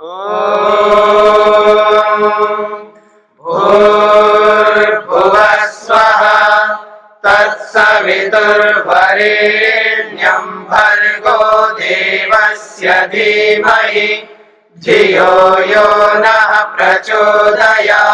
भूर्भुवः स्वः तत्सवितुर्वरेण्यं भर्गो देवस्य धीमहि धियो यो नः प्रचोदयात्।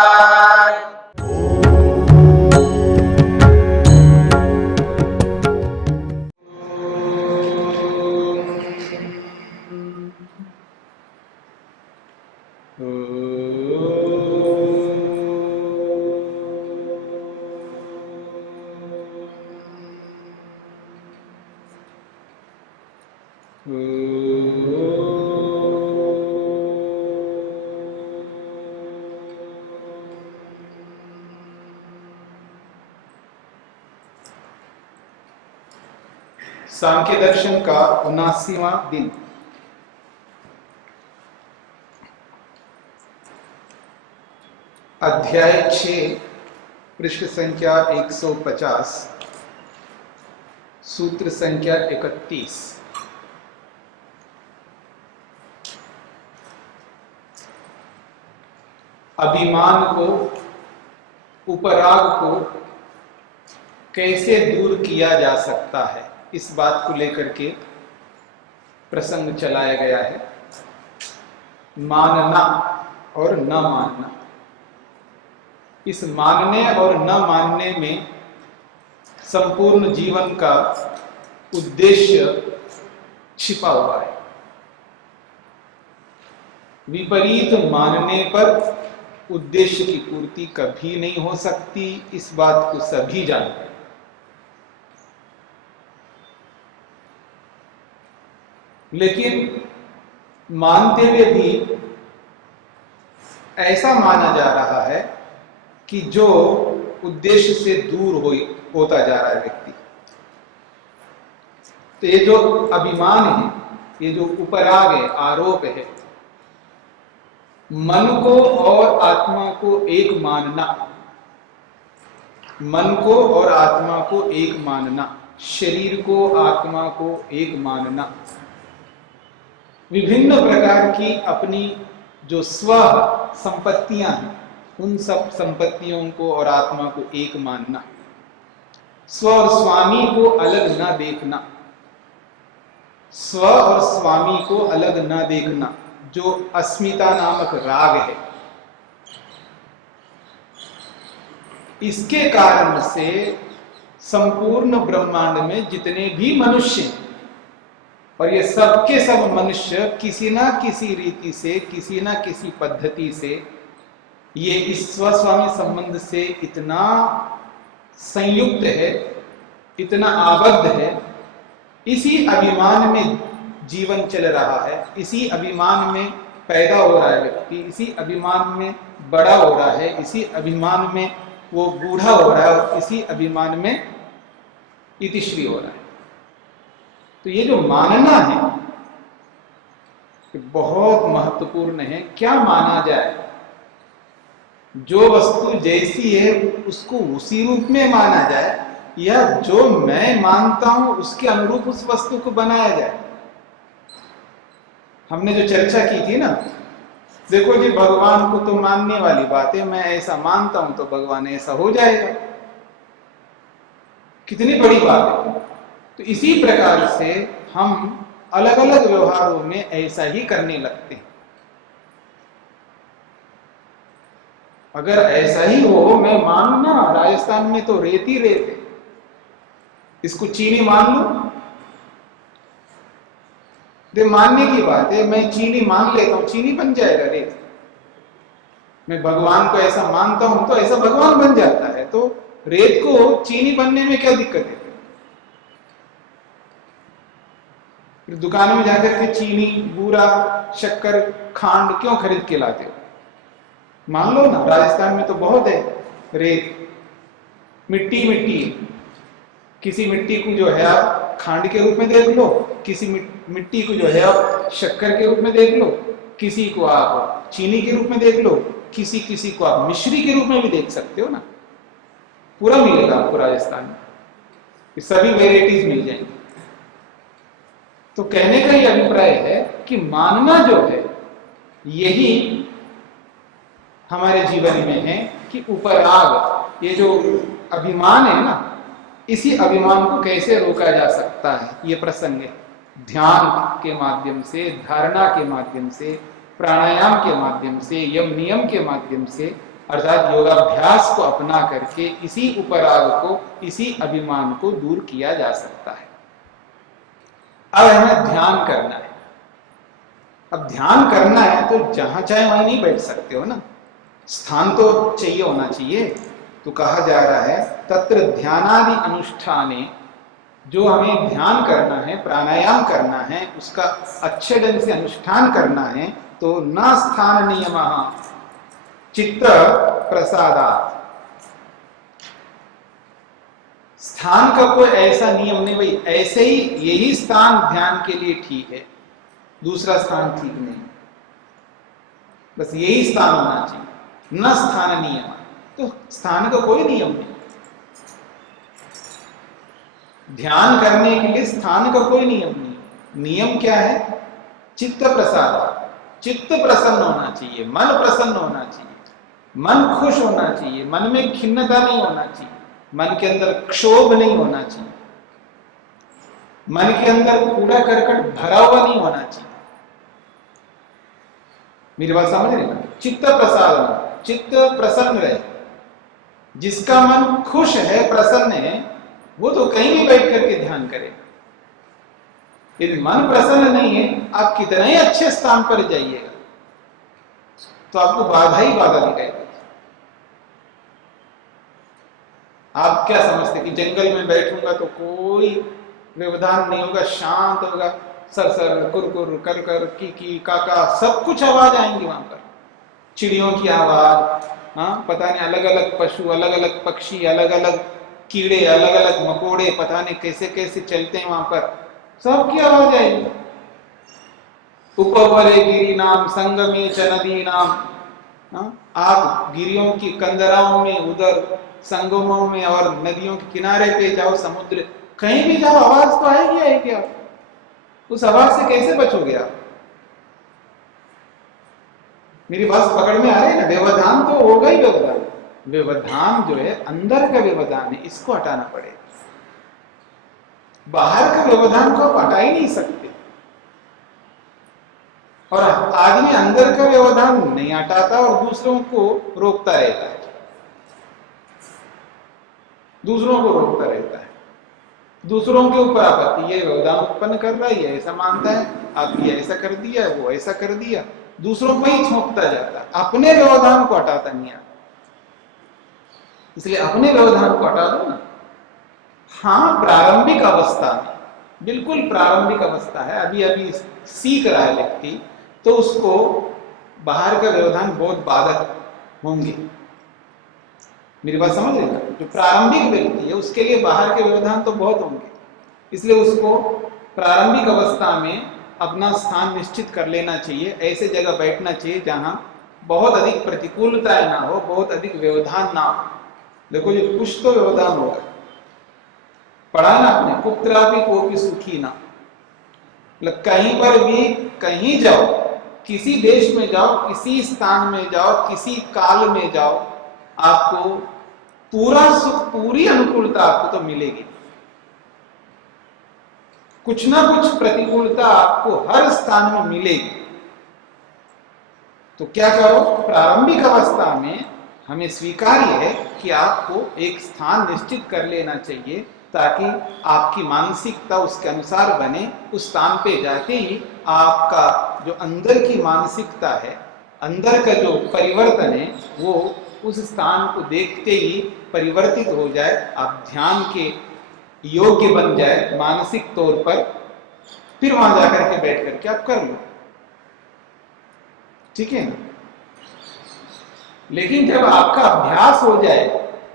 सांख्य दर्शन का 79वां दिन। अध्याय 6, पृष्ठ संख्या 150, सूत्र संख्या 31। अभिमान को, उपराग को कैसे दूर किया जा सकता है, इस बात को लेकर के प्रसंग चलाया गया है। मानना और न मानना, इस मानने और न मानने में संपूर्ण जीवन का उद्देश्य छिपा हुआ है। विपरीत मानने पर उद्देश्य की पूर्ति कभी नहीं हो सकती, इस बात को सभी जानते हैं। लेकिन मानते हुए भी ऐसा माना जा रहा है कि जो उद्देश्य से दूर होता जा रहा है व्यक्ति। तो ये जो अभिमान है, ये जो उपराग है, आरोप है, मन को और आत्मा को एक मानना, मन को और आत्मा को एक मानना, शरीर को आत्मा को एक मानना, विभिन्न प्रकार की अपनी जो स्व संपत्तियां हैं, उन सब संपत्तियों को और आत्मा को एक मानना, स्व और स्वामी को अलग ना देखना, स्व और स्वामी को अलग ना देखना, जो अस्मिता नामक राग है। इसके कारण से संपूर्ण ब्रह्मांड में जितने भी मनुष्य हैं, और ये सबके सब मनुष्य किसी ना किसी रीति से, किसी ना किसी पद्धति से ये इस स्वस्वामी संबंध से इतना संयुक्त है, इतना आबद्ध है, इसी अभिमान में जीवन चल रहा है, इसी अभिमान में पैदा हो रहा है व्यक्ति, इसी अभिमान में बड़ा हो रहा है, इसी अभिमान में वो बूढ़ा हो रहा है, और इसी अभिमान में इतिश्री हो रहा है। तो ये जो मानना है बहुत महत्वपूर्ण है। क्या माना जाए? जो वस्तु जैसी है उसको उसी रूप में माना जाए, या जो मैं मानता हूं उसके अनुरूप उस वस्तु को बनाया जाए। हमने जो चर्चा की थी ना, देखो जी भगवान को तो मानने वाली बात है, मैं ऐसा मानता हूं तो भगवान ऐसा हो जाएगा, कितनी बड़ी बात है। तो इसी प्रकार से हम अलग अलग व्यवहारों में ऐसा ही करने लगते हैं। अगर ऐसा ही हो, मैं मानना राजस्थान में तो रेत ही रेत है, इसको चीनी मान लो, तो मानने की बात है, मैं चीनी मान लेता हूं, चीनी बन जाएगा रेत। मैं भगवान को ऐसा मानता हूं तो ऐसा भगवान बन जाता है। तो रेत को चीनी बनने में क्या दिक्कत है? फिर दुकान में जाकर के चीनी, बूरा, शक्कर, खांड क्यों खरीद के लाते हो? मान लो ना, राजस्थान में तो बहुत है रेत, मिट्टी मिट्टी है। किसी मिट्टी को जो है आप खांड के रूप में देख लो, किसी मिट्टी को जो है आप शक्कर के रूप में देख लो, किसी को आप चीनी के रूप में देख लो, किसी को आप मिश्री के रूप में भी देख सकते हो ना। पूरा मिलेगा आपको राजस्थान में, सभी वेराइटीज मिल जाएंगी। तो कहने का ये अभिप्राय है कि मानना जो है यही हमारे जीवन में है कि उपराग, ये जो अभिमान है ना, इसी अभिमान को कैसे रोका जा सकता है, ये प्रसंग है। ध्यान के माध्यम से, धारणा के माध्यम से, प्राणायाम के माध्यम से, यम नियम के माध्यम से, अर्थात योगाभ्यास को अपना करके इसी उपराग को, इसी अभिमान को दूर किया जा सकता है। अब हमें ध्यान करना है। अब ध्यान करना है तो जहां चाहे वहीं नहीं बैठ सकते हो ना, स्थान तो चाहिए, होना चाहिए। तो कहा जा रहा है तत्र ध्यानादि अनुष्ठाने, जो हमें ध्यान करना है, प्राणायाम करना है, उसका अच्छे ढंग से अनुष्ठान करना है, तो न स्थान नियमः चित्त प्रसादात्। स्थान का कोई ऐसा नियम नहीं, भाई ऐसे ही यही स्थान ध्यान के लिए ठीक है, दूसरा स्थान ठीक नहीं, बस यही स्थान होना चाहिए। न स्थान नियम, तो स्थान का कोई नियम नहीं। ध्यान करने के लिए स्थान का कोई नियम नहीं। नियम क्या है? चित्त प्रसाद, चित्त प्रसन्न होना चाहिए, मन प्रसन्न होना चाहिए, मन खुश होना चाहिए, मन में खिन्नता नहीं होना चाहिए, मन के अंदर क्षोभ नहीं होना चाहिए, मन के अंदर कूड़ा करकट भरा हुआ नहीं होना चाहिए। मेरी बात समझ रहे ना? चित्त प्रसाद, चित्त प्रसन्न रहे। जिसका मन खुश है, प्रसन्न है, वो तो कहीं भी बैठ करके ध्यान करे। यदि मन प्रसन्न नहीं है, आप कितना ही अच्छे स्थान पर जाइएगा तो आपको बाधा ही बाधा दिखाएगी। आप क्या समझते कि जंगल में बैठूंगा तो कोई व्यवधान नहीं होगा, शांत होगा, सर सर कुर कुर कर कर की काका सब कुछ आवाज आएंगी वहां पर, चिड़ियों की आवाज, हाँ पता नहीं अलग अलग पशु, अलग अलग पक्षी, अलग अलग कीड़े, अलग अलग मकोड़े, पता नहीं कैसे कैसे चलते हैं वहां पर, सबकी आवाज आएगी। उपवरे गिरी नाम संगमे च नदी नाम, आप गिरियों की कंदराओं में, उधर संगमों में और नदियों के किनारे पे जाओ, समुद्र कहीं भी जाओ, आवाज तो आएगी आएगी। आप उस आवाज से कैसे बचोगे आप? मेरी बात पकड़ में आ रही है ना? व्यवधान तो होगा ही व्यवधान। व्यवधान जो है अंदर का व्यवधान है, इसको हटाना पड़ेगा। बाहर का व्यवधान को आप हटा ही नहीं सकते, और आदमी अंदर का व्यवधान नहीं हटाता और दूसरों को रोकता रहता है, दूसरों को रोकता रहता है, दूसरों के ऊपर आपत्ति, ये व्यवधान उत्पन्न कर रहा है, ये ऐसा मानता है, आप ये ऐसा कर दिया, वो ऐसा कर दिया, दूसरों को ही छोंकता जाता है, अपने व्यवधान को हटाता नहीं आता। इसलिए अपने व्यवधान को हटा दो ना। हाँ, प्रारंभिक अवस्था में, बिल्कुल प्रारंभिक अवस्था है, अभी अभी सीख रहा है व्यक्ति, तो उसको बाहर का व्यवधान बहुत बाधक होंगे। मेरी बात समझ रहे ना? जो प्रारंभिक व्यक्ति है उसके लिए बाहर के व्यवधान तो बहुत होंगे, इसलिए उसको प्रारंभिक अवस्था में अपना स्थान निश्चित कर लेना चाहिए। ऐसे जगह बैठना चाहिए जहां बहुत अधिक प्रतिकूलताएं ना हो, बहुत अधिक व्यवधान ना हो। देखो ये कुछ तो व्यवधान होगा, पढ़ा ना आपने, कुत्रापि कोपि सुखी ना, मतलब कहीं पर भी, कहीं जाओ, किसी देश में जाओ, किसी स्थान में जाओ, किसी काल में जाओ, आपको पूरा सुख, पूरी अनुकूलता आपको तो मिलेगी। कुछ ना कुछ प्रतिकूलता आपको हर स्थान में मिलेगी। तो क्या करो, प्रारंभिक अवस्था में हमें स्वीकार्य है कि आपको एक स्थान निश्चित कर लेना चाहिए, ताकि आपकी मानसिकता उसके अनुसार बने। उस स्थान पे जाते ही आपका जो अंदर की मानसिकता है, अंदर का जो परिवर्तन है, वो उस स्थान को देखते ही परिवर्तित हो जाए, आप ध्यान के योग्य बन जाए मानसिक तौर पर, फिर वहां जाकर के बैठ करके आप कर लो, ठीक है ना? लेकिन जब आपका अभ्यास हो जाए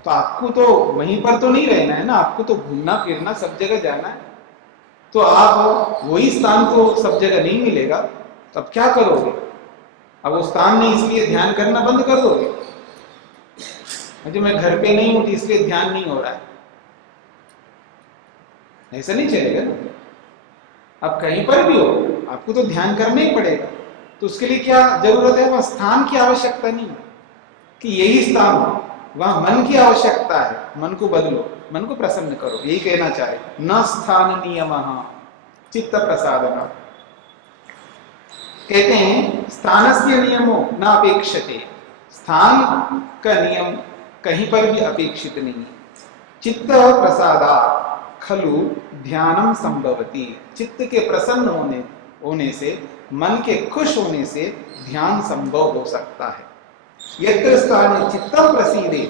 तो आपको तो वहीं पर तो नहीं रहना है ना, आपको तो घूमना फिरना, सब जगह जाना है। तो आप वही स्थान तो सब जगह नहीं मिलेगा, तो अब क्या करोगे? अब वो स्थान नहीं, इसलिए ध्यान करना बंद कर दोगे। जो मैं घर पे नहीं हूं इसलिए ध्यान नहीं हो रहा है, ऐसा नहीं चलेगा ना। आप कहीं पर भी हो, आपको तो ध्यान करना ही पड़ेगा। तो उसके लिए क्या जरूरत है? वहां स्थान की आवश्यकता नहीं कि यही स्थान हो, वहां मन की आवश्यकता है। मन को बदलो, मन को प्रसन्न करो, यही कहना चाहे। न स्थान नियम चित्त प्रसादना। कहते हैं स्थानस्य नियमो न अपेक्षते, स्थान का नियम कहीं पर भी अपेक्षित नहीं है। चित्त प्रसादा खलु ध्यानम संभवती, चित्त के प्रसन्न होने से, मन के खुश होने से ध्यान संभव हो सकता है। यत्र स्थाने चित्तम प्रसीदे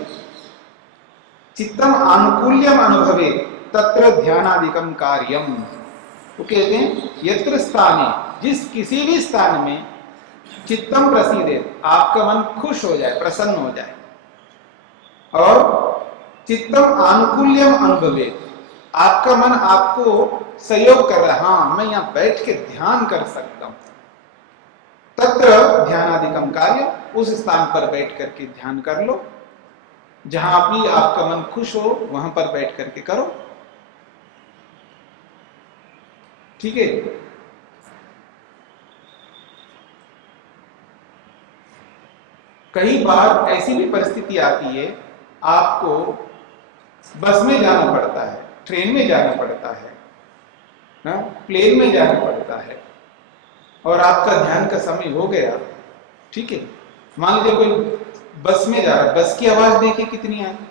चित्तम आनुकूल्यम अनुभवे तत्र ध्यानादिकम कार्यम। वो कहते हैं यत्र स्थाने, जिस किसी भी स्थान में चित्तम प्रसीदे, आपका मन खुश हो जाए, प्रसन्न हो जाए, और चित्तम आनुकूल्यम अनुभवे, आपका मन आपको सहयोग कर रहा है, हाँ मैं यहां बैठ के ध्यान कर सकता हूं, तत्र ध्यानादिकम कार्य, उस स्थान पर बैठ करके ध्यान कर लो। जहां भी आपका मन खुश हो वहां पर बैठ करके करो, ठीक है। कई बार ऐसी भी परिस्थिति आती है, आपको बस में जाना पड़ता है, ट्रेन में जाना पड़ता है ना, प्लेन में जाना पड़ता है, और आपका ध्यान का समय हो गया, ठीक है। मान लीजिए कोई बस में जा रहा है, बस की आवाज देखिए कितनी आती,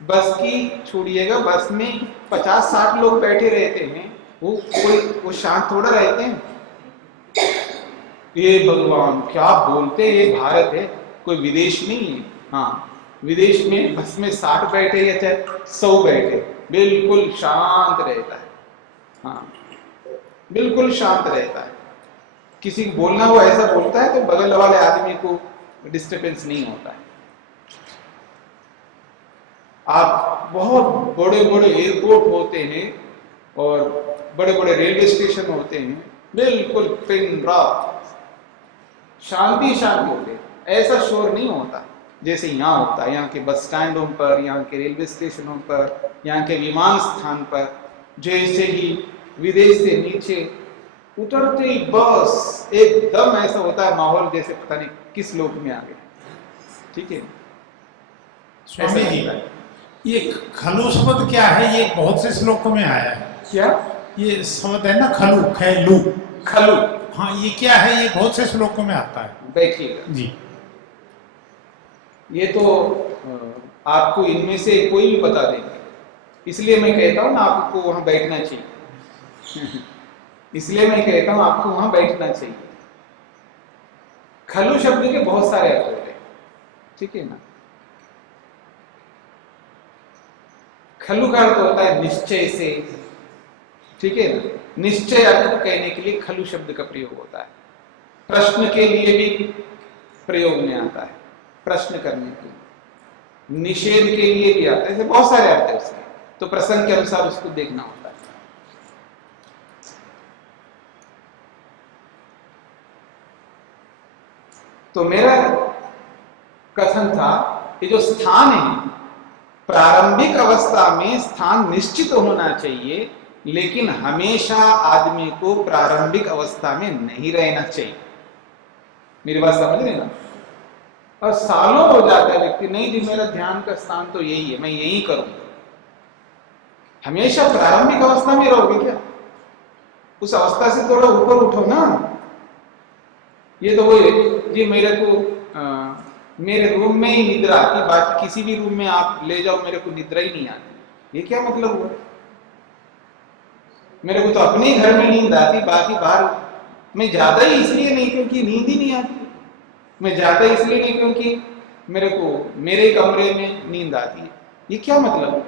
बस की छोड़िएगा, बस में 50-60 लोग बैठे रहते हैं, वो शांत थोड़ा रहते हैं। ये भगवान क्या बोलते हैं, ये भारत है, कोई विदेश नहीं है। हाँ, विदेश में बस में 60 बैठे या चाहे 100 बैठे, बिल्कुल शांत रहता है। हाँ, बिल्कुल शांत रहता है। किसी को बोलना हो ऐसा बोलता है तो बगल वाले आदमी को डिस्टर्बेंस नहीं होता है। आप बहुत बड़े बड़े एयरपोर्ट होते हैं और बड़े बड़े रेलवे स्टेशन होते हैं, बिल्कुल पिन ड्रॉप शांति शांति होते हैं, ऐसा शोर नहीं होता जैसे यहाँ होता है। यहाँ के बस स्टैंडों पर, यहाँ के रेलवे स्टेशनों पर, यहाँ के विमान स्थान पर, जैसे ही विदेश से नीचे उतरते ही बस एकदम ऐसा होता है माहौल जैसे पता नहीं किस लोक में आ गए, ठीक है। स्वामी जी, ये खलु शब्द क्या है? ये बहुत से श्लोकों में आया है। क्या ये शब्द है ना, खलु, खैलू, खलु? हाँ, ये क्या है? ये बहुत से श्लोकों में आता है। बैठिएगा जी। ये तो आपको इनमें से कोई भी बता देंगे, इसलिए मैं कहता हूं ना आपको वहां बैठना चाहिए। इसलिए मैं कहता हूं आपको वहां बैठना चाहिए। खलु शब्द के बहुत सारे अर्थ होते हैं, ठीक है ना। खलु का अर्थ होता है निश्चय से, ठीक है ना। निश्चय अर्थ कहने के लिए खलु शब्द का प्रयोग होता है। प्रश्न के लिए भी प्रयोग में आता है, प्रश्न करने के लिए, निषेध के लिए भी आता है, ऐसे बहुत सारे अर्थ है उसके, तो प्रसंग के अनुसार उसको देखना होता है। तो मेरा कथन था कि जो स्थान है, प्रारंभिक अवस्था में स्थान निश्चित होना चाहिए, लेकिन हमेशा आदमी को प्रारंभिक अवस्था में नहीं रहना चाहिए। मेरी बात समझ रहे ना। और सालों हो जाता है व्यक्ति, नहीं जी मेरा ध्यान का स्थान तो यही है, मैं यही करूंगा। हमेशा प्रारंभिक अवस्था में रहोगे क्या? उस अवस्था से थोड़ा ऊपर उठो ना। ये तो वही जी मेरे को मेरे रूम में ही निद्रा आती, बाकी किसी भी रूम में आप ले जाओ मेरे को निद्रा ही नहीं आती, ये क्या मतलब हुआ? मेरे को तो अपने ही घर में नींद आती, बाकी बाहर मैं जाता ही इसलिए नहीं क्योंकि नींद ही नहीं आती, मैं जाता इसलिए नहीं क्योंकि मेरे को मेरे कमरे में नींद आती है, ये क्या मतलब?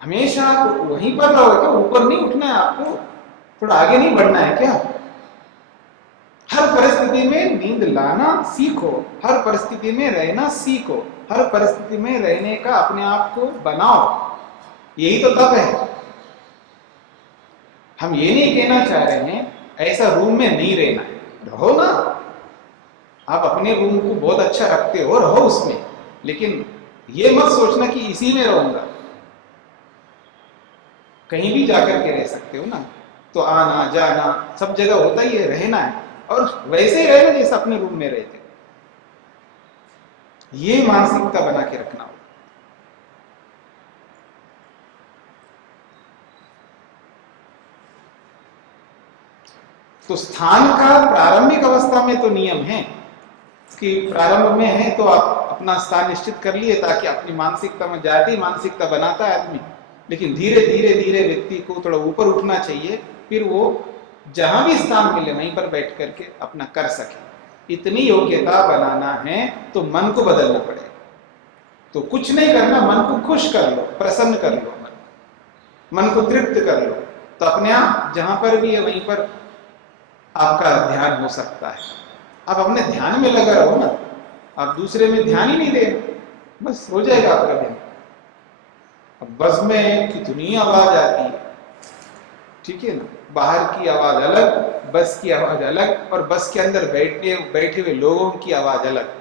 हमेशा वहीं पर रहोगे क्या? ऊपर नहीं उठना है आपको? थोड़ा आगे नहीं बढ़ना है क्या? हर परिस्थिति में नींद लाना सीखो, हर परिस्थिति में रहना सीखो, हर परिस्थिति में रहने का अपने आप को बनाओ, यही तो तप है। हम ये नहीं कहना चाह रहे हैं ऐसा रूम में नहीं रहना है, रहो ना। आप अपने रूम को बहुत अच्छा रखते हो, रहो उसमें, लेकिन ये मत सोचना कि इसी में रहूंगा। कहीं भी जाकर के रह सकते हो ना, तो आना जाना सब जगह होता ही है, रहना है, और वैसे ही रहना जैसे अपने रूम में रहते। ये मानसिकता बना के रखना होगा। तो स्थान का प्रारंभिक अवस्था में तो नियम है कि प्रारंभ में है तो आप अपना स्थान निश्चित कर लिए ताकि अपनी मानसिकता में जाती ही मानसिकता बनाता है आदमी। लेकिन धीरे धीरे धीरे व्यक्ति को थोड़ा ऊपर उठना चाहिए, फिर वो जहां भी स्थान मिले वहीं पर बैठ करके अपना कर सके। इतनी योग्यता बनाना है तो मन को बदलना पड़ेगा। तो कुछ नहीं करना, मन को खुश कर लो, प्रसन्न कर लो, मन को तृप्त कर लो, तो अपने आप जहां पर भी है वहीं पर आपका ध्यान हो सकता है। आप अपने ध्यान में लगा रहो ना, आप दूसरे में ध्यान ही नहीं दे, बस हो जाएगा आपका ध्यान। अब बस में कितनी आवाज आती है, ठीक है ना, बाहर की आवाज अलग, बस की आवाज अलग, और बस के अंदर बैठे हुए लोगों की आवाज अलग,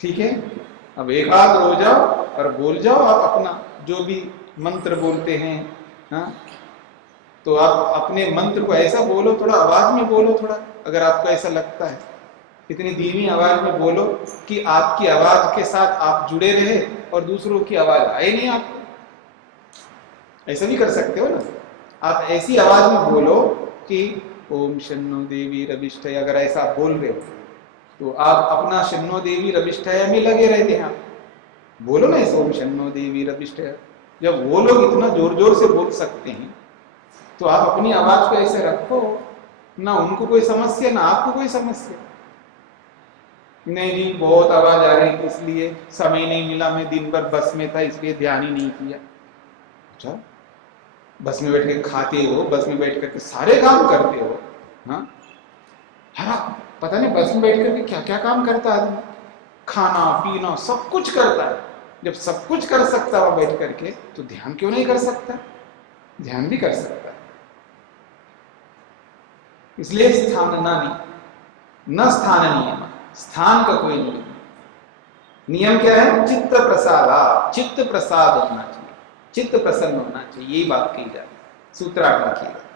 ठीक है। अब एकाग्र हो जाओ और बोल जाओ आप अपना जो भी मंत्र बोलते हैं, हाँ, तो आप अपने मंत्र को ऐसा बोलो, थोड़ा आवाज में बोलो, थोड़ा अगर आपको ऐसा लगता है इतनी धीमी आवाज में बोलो कि आपकी आवाज के साथ आप जुड़े रहे और दूसरों की आवाज आए नहीं आपको। ऐसा भी कर सकते हो ना, आप ऐसी आवाज में बोलो कि ओम शन्नो देवी रविष्ठय, अगर ऐसा आप बोल रहे हो तो आप अपना शन्नो देवी रविष्ठय में लगे रहते हैं। आप बोलो ना ऐसे ओम शन्नो देवी रविष्ठय। जब वो लोग इतना जोर जोर से बोल सकते हैं तो आप अपनी आवाज को ऐसे रखो ना, उनको कोई समस्या ना आपको कोई समस्या। नहीं बहुत आवाज आ रही इसलिए समय नहीं मिला, मैं दिन भर बस में था इसलिए ध्यान ही नहीं किया। अच्छा, बस में बैठ के खाते हो, बस में बैठ करके सारे काम करते हो, हाँ, पता नहीं बस में बैठ करके क्या क्या काम करता है आदमी, खाना पीना सब कुछ करता है। जब सब कुछ कर सकता है बैठ करके तो ध्यान क्यों नहीं कर सकता? ध्यान भी कर सकता है। इसलिए स्थान न स्थान नियम, स्थान का कोई नियम। नियम क्या है? चित्त प्रसाद, चित्त प्रसाद होना चाहिए, चित्त प्रसन्न होना चाहिए, यही बात की जाए, सूत्रार्थ लिखिएगा।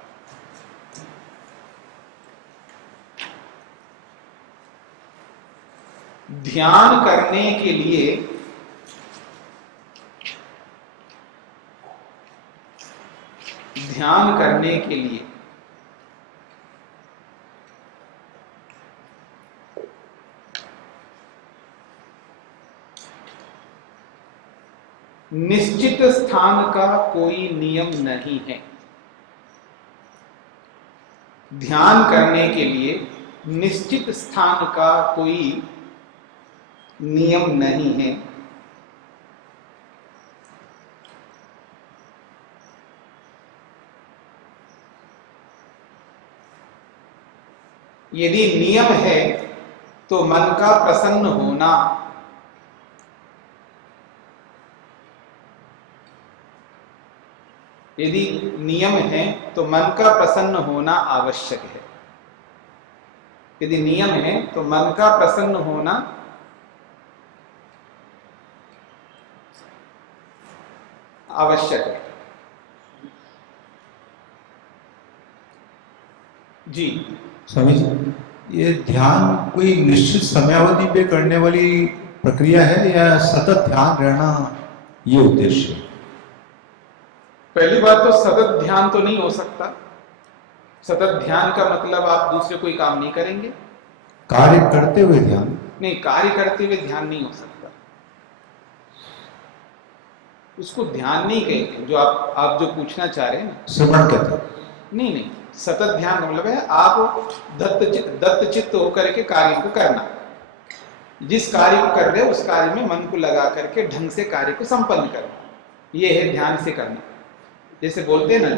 ध्यान करने के लिए निश्चित स्थान का कोई नियम नहीं है। ध्यान करने के लिए निश्चित स्थान का कोई नियम नहीं है। यदि नियम है तो मन का प्रसन्न होना, यदि नियम है तो मन का प्रसन्न होना आवश्यक है। यदि नियम है तो मन का प्रसन्न होना आवश्यक है। जी स्वामी जी, ये ध्यान कोई निश्चित समयावधि पे करने वाली प्रक्रिया है या सतत ध्यान रहना ये उद्देश्य है? पहली बात तो सतत ध्यान तो नहीं हो सकता। सतत ध्यान का मतलब आप दूसरे कोई काम नहीं करेंगे। कार्य करते हुए ध्यान नहीं, कार्य करते हुए ध्यान नहीं हो सकता। उसको ध्यान नहीं कहते जो आप जो पूछना चाह रहे हैं ना, श्रवण कहते हैं। नहीं, सतत ध्यान का मतलब है आप दत्त चित्त होकर के कार्य को करना। जिस कार्य को कर रहे हो उस कार्य में मन को लगा करके ढंग से कार्य को संपन्न करना, ये है ध्यान से करना। जैसे बोलते हैं ना,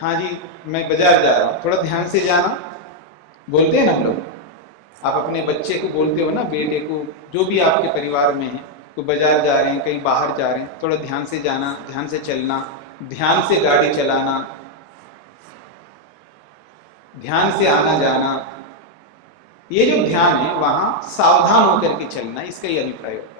हाँ जी मैं बाजार जा रहा हूँ, थोड़ा ध्यान से जाना, बोलते हैं ना हम लोग। आप अपने बच्चे को बोलते हो ना, बेटे को, जो भी आपके परिवार में है, तो बाजार जा रहे हैं, कहीं बाहर जा रहे हैं, थोड़ा ध्यान से जाना, ध्यान से चलना, ध्यान से गाड़ी चलाना, ध्यान से आना जाना। ये जो ध्यान है वहां सावधान होकर के चलना, इसका ही अभिप्राय होता है।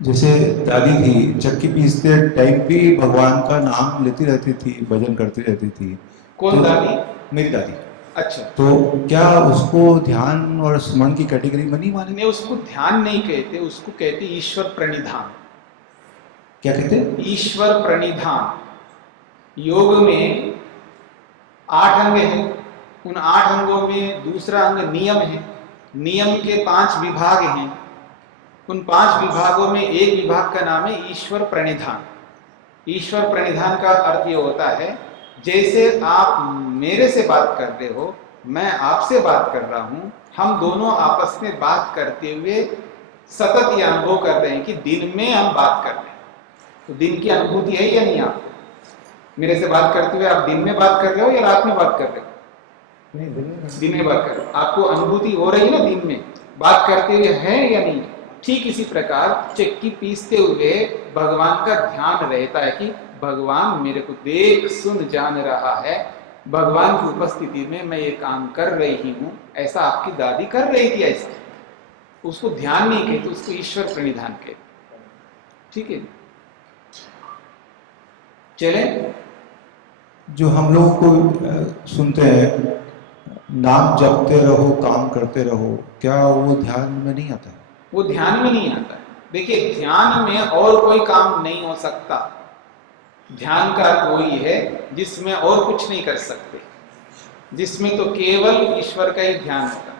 जैसे दादी थी, चक्की पीसते टाइम भी भगवान का नाम लेती रहती थी, भजन करती रहती थी। कौन दादी? मेरी दादी। अच्छा, तो क्या उसको ध्यान और स्मरण की कैटेगरी में नहीं मानेंगे? नहीं उसको ध्यान नहीं कहते, उसको कहते ईश्वर प्रणिधान। क्या कहते हैं? ईश्वर प्रणिधान। योग में 8 अंग हैं, उन 8 अंगों में दूसरा अंग नियम है। नियम के 5 विभाग हैं, उन 5 विभागों में एक विभाग का नाम है ईश्वर प्रणिधान। ईश्वर प्रणिधान का अर्थ ये होता है, जैसे आप मेरे से बात कर रहे हो, मैं आपसे बात कर रहा हूं, हम दोनों आपस में बात करते हुए सतत ये अनुभव कर रहे हैं कि दिन में हम बात कर रहे हैं। तो दिन की अनुभूति है या नहीं आपको? मेरे से बात करते हुए आप दिन में बात कर रहे हो या रात में बात कर रहे हो? दिन में बात कर रहे हो, आपको अनुभूति हो रही है ना दिन में बात करते हुए, है या नहीं? ठीक इसी प्रकार चक्की पीसते हुए भगवान का ध्यान रहता है कि भगवान मेरे को देख सुन जान रहा है, भगवान की उपस्थिति में मैं ये काम कर रही हूं। ऐसा आपकी दादी कर रही थी, ऐसा उसको ध्यान नहीं कहते, उसको ईश्वर प्रणिधान कहते। ठीक है, चले। जो हम लोगों को सुनते हैं, नाम जपते रहो काम करते रहो, क्या वो ध्यान में नहीं आता है? वो ध्यान में नहीं आता है। देखिए, ध्यान में और कोई काम नहीं हो सकता। ध्यान का कोई है जिसमें और कुछ नहीं कर सकते, जिसमें तो केवल ईश्वर का ही ध्यान होता है।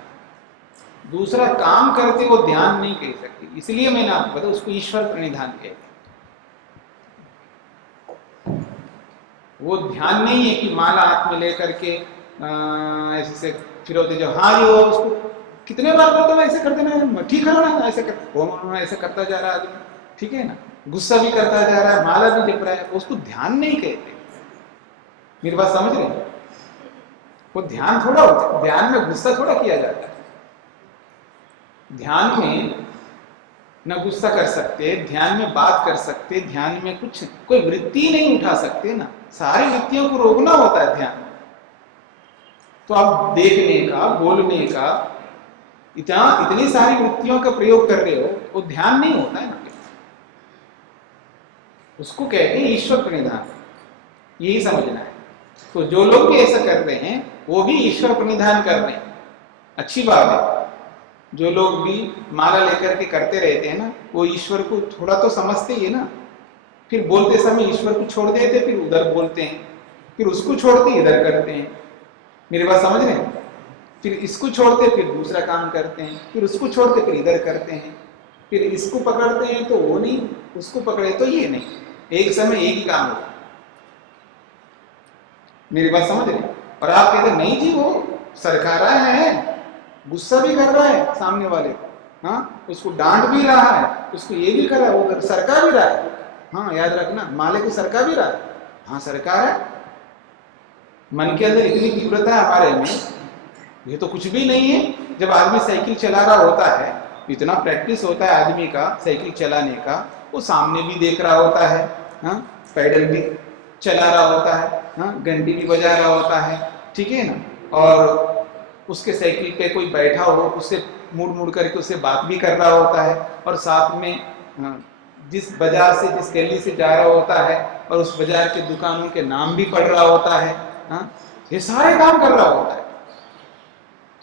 दूसरा काम करते वो ध्यान नहीं कह सकते, इसलिए मैंने आपको बताया उसको ईश्वर प्रणिधान कहते हैं। वो ध्यान नहीं है कि माला हाथ में लेकर के ऐसे से फिरोते जो हाँ ये उसको कितने बार बोलते मैं ऐसे कर देना, ठीक है ना, ऐसे कर ऐसे करता जा रहा है आदमी, ठीक है ना, गुस्सा भी करता जा रहा है, माला भी जप रहा है, उसको ध्यान नहीं कहते। मेरी बात समझ रहे हैं? वो ध्यान थोड़ा होता है, ध्यान में गुस्सा थोड़ा किया जाता है। ध्यान में न गुस्सा कर सकते, ध्यान में बात कर सकते, ध्यान में कुछ कोई वृत्ति नहीं उठा सकते ना, सारी वृत्तियों को रोकना होता है ध्यान। तो आप देखने का, बोलने का, इतनी सारी वृत्तियों का प्रयोग कर रहे हो, वो ध्यान नहीं होता है ना, उसको कहते हैं ईश्वर प्रणिधान। यही समझना है। तो जो लोग भी ऐसा कर रहे हैं वो भी ईश्वर प्रणिधान कर रहे हैं, अच्छी बात है। जो लोग भी माला लेकर के करते रहते हैं ना, वो ईश्वर को थोड़ा तो समझते ही है ना। फिर बोलते समय ईश्वर को छोड़ देते, फिर उधर बोलते हैं, फिर उसको छोड़ते इधर करते हैं। मेरी बात समझ रहे हैं? फिर इसको छोड़ते फिर दूसरा काम करते हैं, फिर उसको छोड़ते फिर इधर करते हैं, फिर इसको पकड़ते हैं तो वो नहीं, उसको पकड़े तो ये नहीं, एक समय एक ही काम होता। मेरी बात समझ रहे? और आप कहते नहीं जी वो सरका रहा है, गुस्सा भी कर रहा है सामने वाले को, हाँ उसको डांट भी रहा है, उसको ये भी कर रहा है, वो सरका भी रहा है। हाँ याद रखना, माले को सरका भी रहा है, हाँ सरका है। मन के अंदर इतनी तीव्रता है हमारे में, ये तो कुछ भी नहीं है। जब आदमी साइकिल चला रहा होता है, इतना प्रैक्टिस होता है आदमी का साइकिल चलाने का, वो सामने भी देख रहा होता है, हाँ पैडल भी चला रहा होता है, हाँ घंटी भी बजा रहा होता है, ठीक है ना। और उसके साइकिल पे कोई बैठा हो, उससे मुड़ मुड़ करके उससे बात भी कर रहा होता है, और साथ में जिस बाजार से जिस गली से जा रहा होता है और उस बाजार के दुकानों के नाम भी पढ़ रहा होता है, हाँ ये सारे काम कर रहा होता है।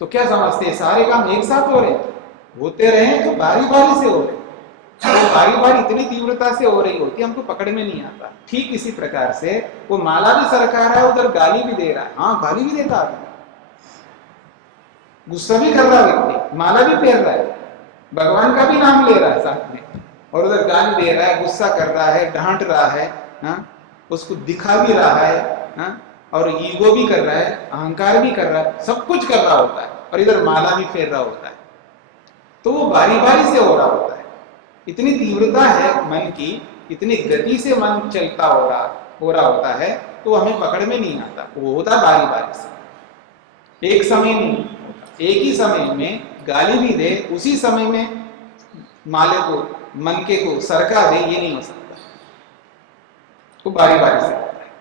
तो क्या समझते हैं सारे काम एक साथ हो रहे हैं? होते रहे तो बारी बारी से हो रहे, तो बारी बारी इतनी तीव्रता से हो रही होती है, हमको पकड़ में नहीं आता। ठीक इसी प्रकार से वो माला भी सरका रहा है, उधर गाली भी दे रहा है, हाँ गाली भी देता है, गुस्सा भी कर रहा है व्यक्ति, माला भी फेर रहा है, भगवान का भी नाम ले रहा है साथ में, और उधर गाली दे रहा है, गुस्सा कर रहा है, डांट रहा है, हाँ उसको दिखा भी रहा है, हाँ और ईगो भी कर रहा है, अहंकार भी कर रहा है, सब कुछ कर रहा होता है, और इधर माला भी फेर रहा होता है। तो वो बारी बारी से हो रहा होता है। इतनी तीव्रता है मन की, इतनी गति से मन चलता हो रहा होता है, तो हमें पकड़ में नहीं आता। वो होता बारी बारी से, एक समय नहीं, एक ही समय में गाली भी दे, उसी समय में माले को, मन के को सरका दे, ये नहीं हो सकता। वो बारी बारी से होता है,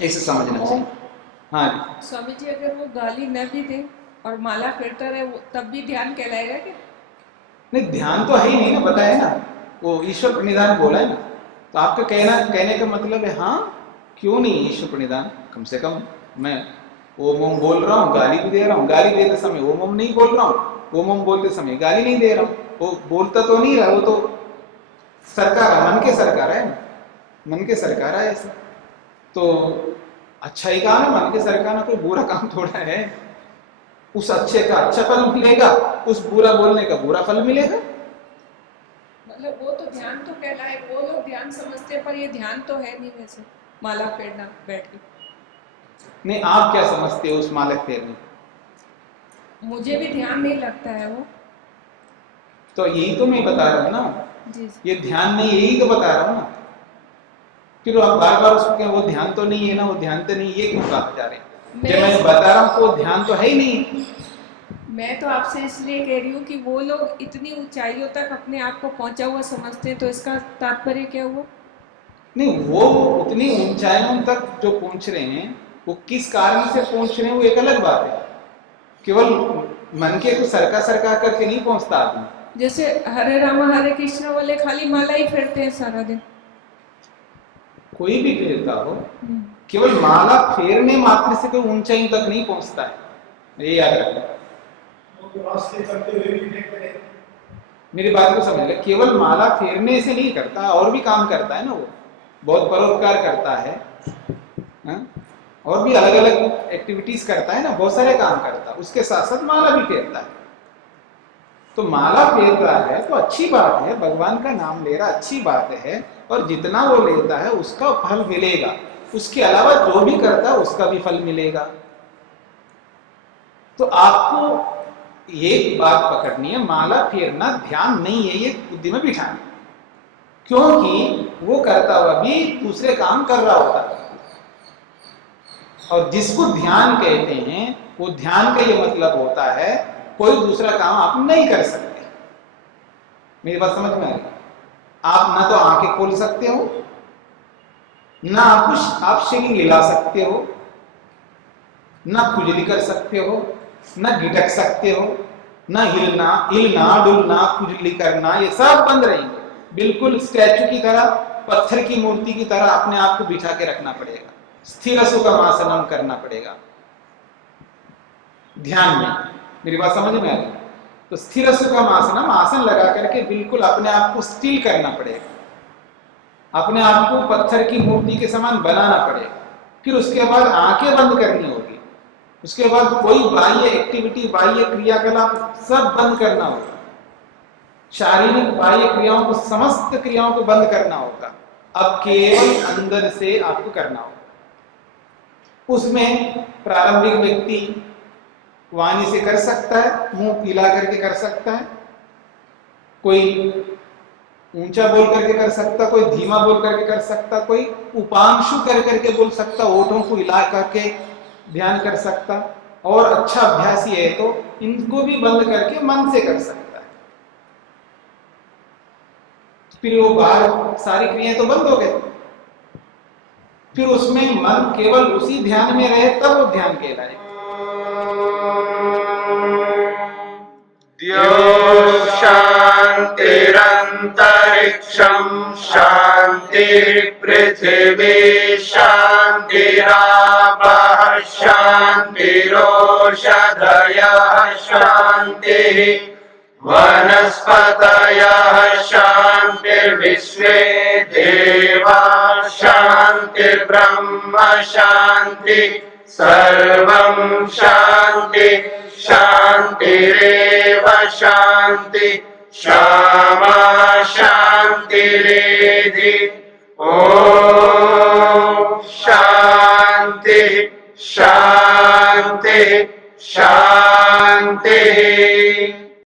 ऐसे समझना चाहिए। हाँ स्वामी जी, अगर वो गाली न भी दे और माला फेरता रहे, तब भी ध्यान कहलाएगा क्या? नहीं, ध्यान तो है ही नहीं ना, बताया ना, वो ईश्वर प्रणिधान बोला है ना। तो आपका कहने का मतलब है हाँ क्यों नहीं ईश्वर प्रणिधान, कम से कम मैं ओम ओम बोल रहा हूँ, गाली भी दे रहा हूँ, गाली देते समय ओम ओम नहीं बोल रहा हूँ, ओम ओम बोलते समय गाली नहीं दे रहा हूँ। वो बोलता तो नहीं रहा, वो तो सरकार है, मन के सरकार है, मन के सरकार है ऐसा। तो अच्छा ही काम है, मन के सरकार ना, कोई बुरा काम थोड़ा है। उस अच्छे का अच्छा फल मिलेगा, उस बुरा बोलने का बुरा फल मिलेगा। मतलब वो तो ध्यान तो कहलाए, वो लोग ध्यान समझते हैं, पर ये ध्यान तो है नहीं वैसे, माला फेरना बैठ के। नहीं, आप क्या समझते हो उस माला फेरने? मुझे भी ध्यान नहीं लगता है वो। तो यही तो मैं बता रहा हूँ ना, जी ये ध्यान नहीं, यही तो बता रहा हूँ ना। फिर आप बार बार उसको क्या, वो ध्यान तो नहीं है ना, वो ध्यान तो नहीं, ये क्यों कहा जा रहे हैं? जब मैं बता रहा हूँ तो ध्यान तो है ही नहीं। मैं तो आपसे इसलिए कह रही हूँ कि वो लोग इतनी ऊंचाइयों तक अपने आप को पहुंचा हुआ समझते हैं, तो इसका तात्पर्य क्या हुआ? नहीं, वो उतनी ऊंचाइयों तक जो पहुंच रहे हैं, वो किस कारण से पहुंच रहे हैं, वो एक अलग बात है। केवल मन के तो सरका करके नहीं पहुंचता आदमी। जैसे हरे रामा हरे कृष्ण वाले खाली माला ही फेरते हैं सारा दिन। कोई भी फेरता हो, केवल माला फेरने मात्र से कोई ऊंचाई तक नहीं पहुंचता है, ये याद रखना। मेरी बात को समझ ले, केवल माला फेरने से नहीं करता, और भी काम करता है ना, वो बहुत परोपकार करता है, और भी अलग अलग एक्टिविटीज करता है ना, बहुत सारे काम करता है, उसके साथ साथ माला भी फेरता है। तो माला फेर रहा है तो अच्छी बात है, भगवान का नाम ले रहा अच्छी बात है, और जितना वो लेता है उसका फल मिलेगा, उसके अलावा जो भी करता है उसका भी फल मिलेगा। तो आपको ये बात पकड़नी है, माला फेरना ध्यान नहीं है, ये बुद्धि में बिठाना, क्योंकि वो करता हुआ भी दूसरे काम कर रहा होता है। और जिसको ध्यान कहते हैं, वो ध्यान का ये मतलब होता है कोई दूसरा काम आप नहीं कर सकते। मेरी बात समझ में आ रही? आप ना तो आंखें खोल सकते हो, ना आप शरीर हिला सकते हो, ना खुजली कर सकते हो, ना गिटक सकते हो, ना हिलना डुलना खुजली करना, ये सब बंद रहेंगे। बिल्कुल स्टैचू की तरह, पत्थर की मूर्ति की तरह अपने आप को बिठा के रखना पड़ेगा, स्थिर सुखमासनम करना पड़ेगा ध्यान में। मेरी बात समझ में आ रही? तो स्थिर सुखमासनम, आसन लगा करके बिल्कुल अपने आप को स्टिल करना पड़ेगा, अपने आप को पत्थर की मूर्ति के समान बनाना पड़ेगा। फिर उसके बाद आंखें बंद करनी होगी, उसके बाद कोई बाह्य एक्टिविटी, बाह्य क्रियाकलाप सब बंद करना होगा, शारीरिक बाह्य क्रियाओं को, समस्त क्रियाओं को बंद करना होगा। अब केवल अंदर से आपको करना होगा। उसमें प्रारंभिक व्यक्ति वाणी से कर सकता है, मुंह पीला करके कर सकता है, कोई ऊंचा बोल करके कर सकता, कोई धीमा बोल करके कर सकता, कोई उपांशु कर करके बोल सकता, होठों को हिला करके ध्यान कर सकता, और अच्छा अभ्यासी है तो इनको भी बंद करके मन से कर सकता है। फिर वो बाहर सारी क्रियाएं तो बंद हो गए, फिर उसमें मन केवल उसी ध्यान में रहे, तब वो ध्यान कहलाए। द्यो शान्तिरन्तरिक्षं शान्ति पृथिवी शान्तिरापः शान्तिरोषधयः शान्तिः वनस्पतयः शान्तिर्विश्वे देवाः शान्तिर्ब्रह्म शान्ति सर्वं शान्ति शान्तिरेव शान्ति क्षमा शान्तिरेधि। ॐ शान्ति शान्ति शान्तिः।